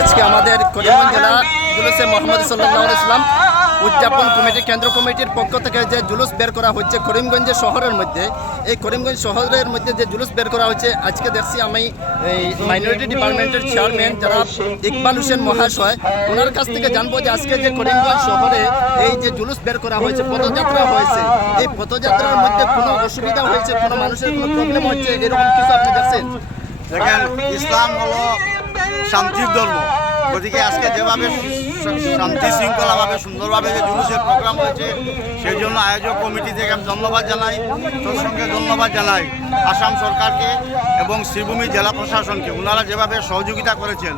আজকে আমাদের করিমগঞ্জ জেলা জুলুসে মোহাম্মদ সাল্লাল্লাহু আলাইহি সাল্লাম উদযাপন কমিটি কেন্দ্র কমিটির পক্ষ থেকে যে জুলুস বের করা হচ্ছে করিমগঞ্জ শহরের মধ্যে, এই করিমগঞ্জ শহরের মধ্যে যে জুলুস বের করা হচ্ছে, আজকে দেখছি আমি এই মাইনরিটি ডিপার্টমেন্টের চেয়ারম্যান যারা ইকবাল হোসেন মহাশয়, ওনার কাছ থেকে জানবো যে আজকে যে করিমগঞ্জ শহরে এই যে জুলুস বের করা হয়েছে, পদযাত্রা হয়েছে, এই পদযাত্রার মধ্যে কোনো অসুবিধা হয়েছে, কোনো মানুষের কোনো প্রবলেম হচ্ছে, এরকম কিছু আপনি দেখছেন? দেখেন, ইসলাম হলো শান্তির ধর্ম। গতিকে আজকে যেভাবে শান্তি শৃঙ্খলাভাবে সুন্দরভাবে যে জুলুসের প্রোগ্রাম হয়েছে, সেই জন্য আয়োজক কমিটি থেকে আমি ধন্যবাদ জানাই। তোর সঙ্গে ধন্যবাদ জানাই আসাম সরকারকে এবং শ্রীভূমি জেলা প্রশাসনকে। ওনারা যেভাবে সহযোগিতা করেছেন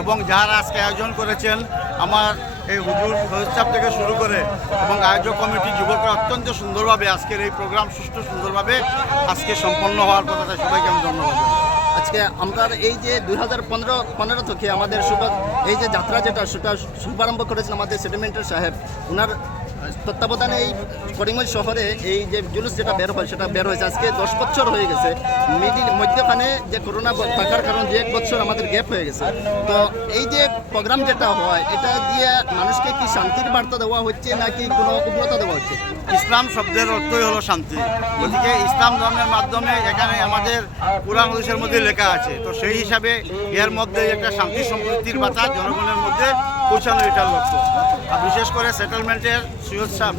এবং যারা আজকে আয়োজন করেছেন, আমার এই হুজুর সহিসাব থেকে শুরু করে এবং আয়োজক কমিটি যুবকরা অত্যন্ত সুন্দরভাবে আজকের এই প্রোগ্রাম সুষ্ঠু সুন্দরভাবে আজকে সম্পন্ন হওয়ার কথা, সবাইকে আমি ধন্যবাদ জানাই। আজকে আমরা এই যে 2015 থেকে আমাদের এই যে যাত্রা যেটা সেটা শুভারম্ভ করেছেন আমাদের সেটেলমেন্টের সাহেব, ওনার তত্ত্বাবধানে এই করিমগঞ্জ শহরে এই যে জুলুস যেটা বের হয় সেটা বের হয়েছে। আজকে 10 বছর হয়ে গেছে, মধ্যখানে যে করোনা থাকার কারণে যে 1 বছর আমাদের গ্যাপ হয়ে গেছে। তো এই যে প্রোগ্রাম যেটা হয়, এটা দিয়ে মানুষকে কি শান্তির বার্তা দেওয়া হচ্ছে নাকি কোনো উগ্রতা দেওয়া হচ্ছে? ইসলাম শব্দের অর্থই হলো শান্তি। গতিকে ইসলাম ধর্মের মাধ্যমে এখানে আমাদের কুরআন হাদিসের মধ্যে লেখা আছে, তো সেই হিসাবে এর মধ্যে একটা শান্তি সম্প্রীতির বার্তা জনগণের মধ্যে পৌঁছানো এটার লক্ষ্য। আর বিশেষ করে সেটেলমেন্টের সৈয়দ সাহেব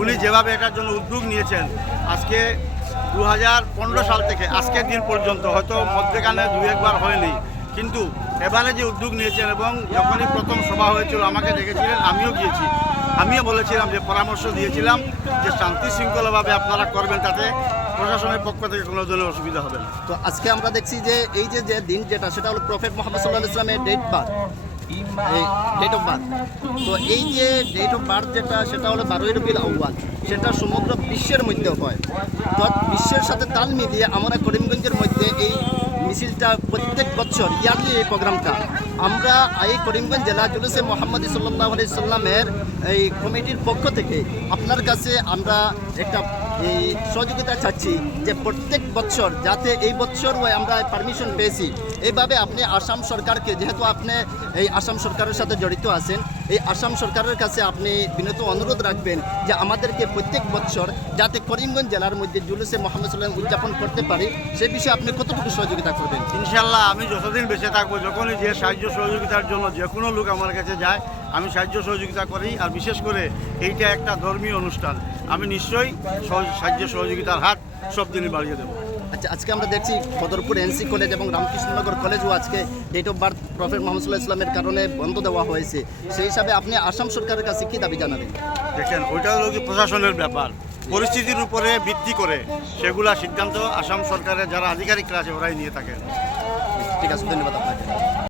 উনি যেভাবে এটার জন্য উদ্যোগ নিয়েছেন, আজকে 2015 সাল থেকে আজকের দিন পর্যন্ত, হয়তো মধ্যখানে 2-1 বার হয়নি, কিন্তু এবারে যে উদ্যোগ নিয়েছেন এবং যখনই প্রথম সভা হয়েছিল আমাকে ডেকেছিলেন, আমিও গিয়েছি। আমিও বলেছিলাম যে পরামর্শ দিয়েছিলাম যে শান্তি শৃঙ্খলাভাবে আপনারা করবেন, তাতে প্রশাসনের পক্ষ থেকে কোনো ধরনের অসুবিধা হবে না। তো আজকে আমরা দেখছি যে এই যে দিন যেটা সেটা হলো প্রফেট মোহাম্মদ সাল্লাল্লাহু আলাইহি সাল্লামের ডেট অফ বার্থ। তো এই যে ডেট অফ বার্থ যেটা সেটা হলো 12 রবিউল আউয়াল, সেটা সমগ্র বিশ্বের মধ্যে হয়। তো বিশ্বের সাথে তাল মিলিয়ে আমরা করিমগঞ্জের মধ্যে এই মিছিলটা প্রত্যেক বছর ইয়ারলি এই প্রোগ্রামটা আমরা এই করিমগঞ্জ জেলা জুলুসে মোহাম্মদ সাল্লাল্লাহু আলাইহি সাল্লামের এই কমিটির পক্ষ থেকে আপনার কাছে আমরা একটা এই সহযোগিতা চাচ্ছি যে প্রত্যেক বছর যাতে এই বছর আমরা পারমিশন পেয়েছি, এইভাবে আপনি আসাম সরকারকে, যেহেতু আপনি এই আসাম সরকারের সাথে জড়িত আছেন, এই আসাম সরকারের কাছে আপনি বিনীত অনুরোধ রাখবেন যে আমাদেরকে প্রত্যেক বছর যাতে করিমগঞ্জ জেলার মধ্যে জুলুসে মোহাম্মদ সাল্লাম উদযাপন করতে পারি, সে বিষয়ে আপনি কতটুকু সহযোগিতা করবেন? ইনশাল্লাহ আমি যতদিন বেঁচে থাকবো, যখনই যে সাহায্য সহযোগিতার জন্য যে কোনো লোক আমার কাছে যায়, আমি সাহায্য সহযোগিতা করি। আর বিশেষ করে এইটা একটা ধর্মীয় অনুষ্ঠান, আমি নিশ্চয়ই সাহায্য সহযোগিতার হাত সব দিনই বাড়িয়ে দেবো। আচ্ছা, আজকে আমরা দেখছি বদরপুর এনসি কলেজ এবং রামকৃষ্ণনগর কলেজও আজকে date of birth prophet Muhammad সাল্লাল্লাহু আলাইহি সাল্লামের কারণে বন্ধ দেওয়া হয়েছে। সেই হিসাবে আপনি আসাম সরকারের কাছে কী দাবি জানাবেন? দেখেন, ওইটা হলো কি প্রশাসনের ব্যাপার, পরিস্থিতির উপরে ভিত্তি করে সেগুলা সিদ্ধান্ত আসাম সরকারের যারা আধিকারিকরা আছে ওরাই নিয়ে থাকেন। ঠিক আছে, ধন্যবাদ আপনাকে।